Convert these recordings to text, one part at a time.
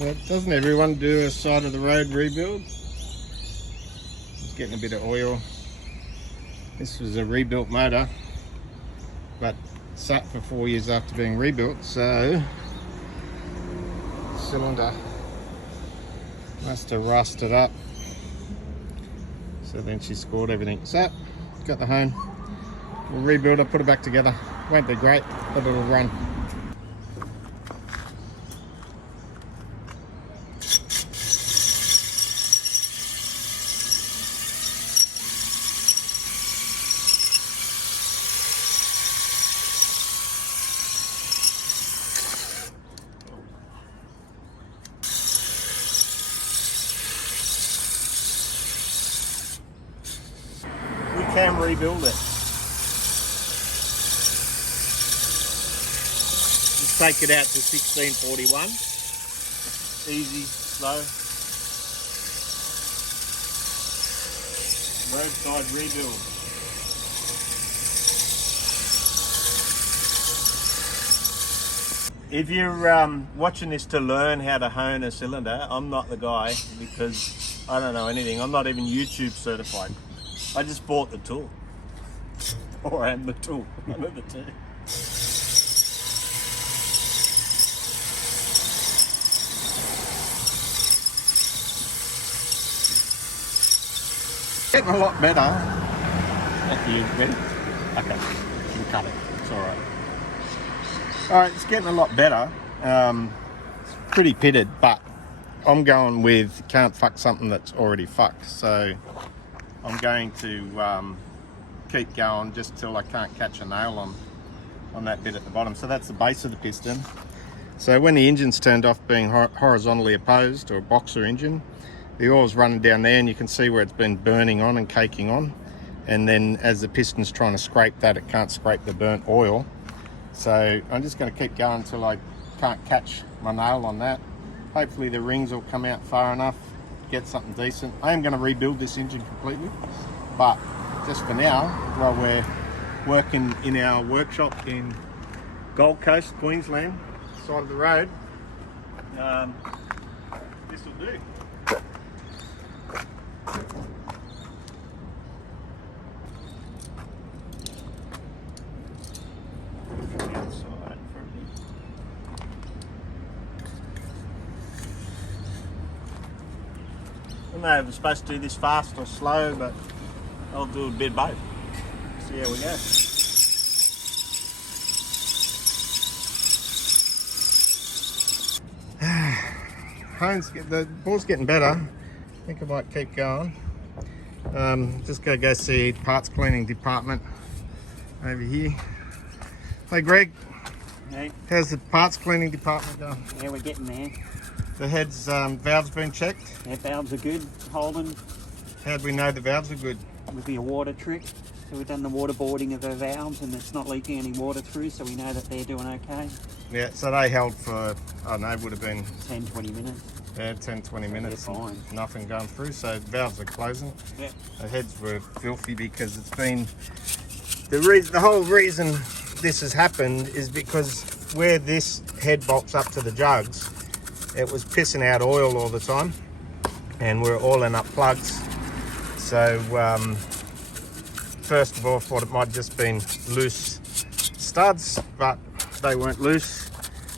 Well, doesn't everyone do a side of the road rebuild? It's getting a bit of oil. This was a rebuilt motor, but sat for 4 years after being rebuilt, so cylinder must have rusted up. So then she scored everything. So got the home, we'll rebuild it, put it back together. Won't be great, but it'll run. We can rebuild it. Just take it out to 1641. Easy, slow. Roadside rebuild. If you're watching this to learn how to hone a cylinder, I'm not the guy because I don't know anything. I'm not even YouTube certified. I just bought the tool. Or am the tool, one of the two. Getting a lot better. After you ready? Okay, you can cut it. It's all right. All right, it's getting a lot better. It's pretty pitted, but I'm going with can't fuck something that's already fucked. So I'm going to keep going just till I can't catch a nail on that bit at the bottom. So that's the base of the piston. So when the engine's turned off being horizontally opposed, or a boxer engine, the oil's running down there and you can see where it's been burning on and caking on. And then as the piston's trying to scrape that, it can't scrape the burnt oil. So I'm just going to keep going until I can't catch my nail on that. Hopefully the rings will come out far enough, get something decent. I am going to rebuild this engine completely, but just for now, while we're working in our workshop in Gold Coast, Queensland, side of the road, this will do. I don't know if I'm supposed to do this fast or slow, but I'll do a bit of both. See how we go. The ball's getting better. I think I might keep going. Just go see parts cleaning department over here. Hey Greg. Hey. How's the parts cleaning department going? Yeah, we're getting there. The head's valves been checked? Yeah, valves are good, holding. How do we know the valves are good? With the water trick. So we've done the waterboarding of our valves and it's not leaking any water through, so we know that they're doing okay. Yeah, so they held for, I don't know, would have been 10-20 minutes. Yeah, 10-20 minutes. They're fine. Nothing going through, so valves are closing. Yeah. The heads were filthy because it's been, the whole reason this has happened is because where this head bolts up to the jugs, it was pissing out oil all the time and we're oiling up plugs. So first of all I thought it might just been loose studs, but they weren't loose.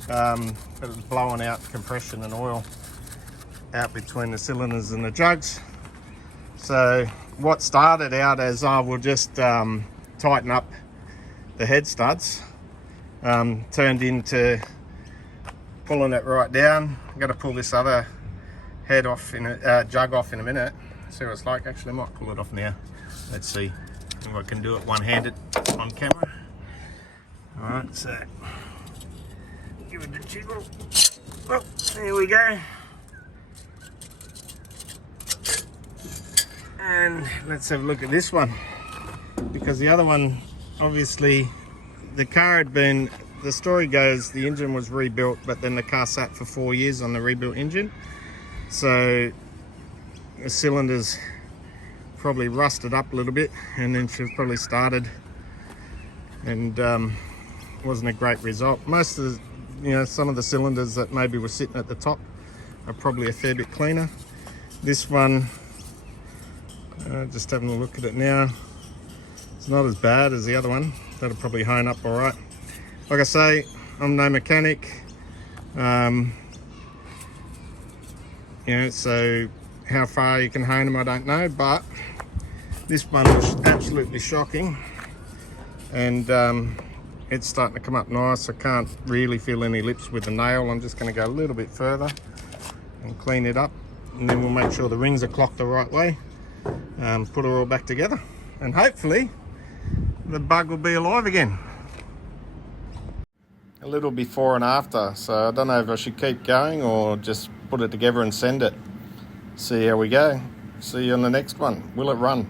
But it was blowing out compression and oil out between the cylinders and the jugs. So what started out as we'll just tighten up the head studs turned into pulling it right down. I'm going to pull this other head off in a jug off in a minute. See what it's like. Actually, I might pull it off now. Let's see if I can do it one-handed on camera. All right, so give it a jiggle. Oh, there we go. And let's have a look at this one, because the other one, obviously, the car had been. The story goes the engine was rebuilt, but then the car sat for 4 years on the rebuilt engine. So the cylinders probably rusted up a little bit, and then she probably started and wasn't a great result. Most of the, some of the cylinders that maybe were sitting at the top are probably a fair bit cleaner. This one, just having a look at it now, it's not as bad as the other one. That'll probably hone up all right. Like I say, I'm no mechanic. So how far you can hone them, I don't know, but this one was absolutely shocking, and it's starting to come up nice. I can't really feel any lips with the nail. I'm just going to go a little bit further and clean it up, and then we'll make sure the rings are clocked the right way, put it all back together, and hopefully the bug will be alive again. A little before and after, so I don't know if I should keep going or just put it together and send it. See how we go. See you on the next one. Will it run?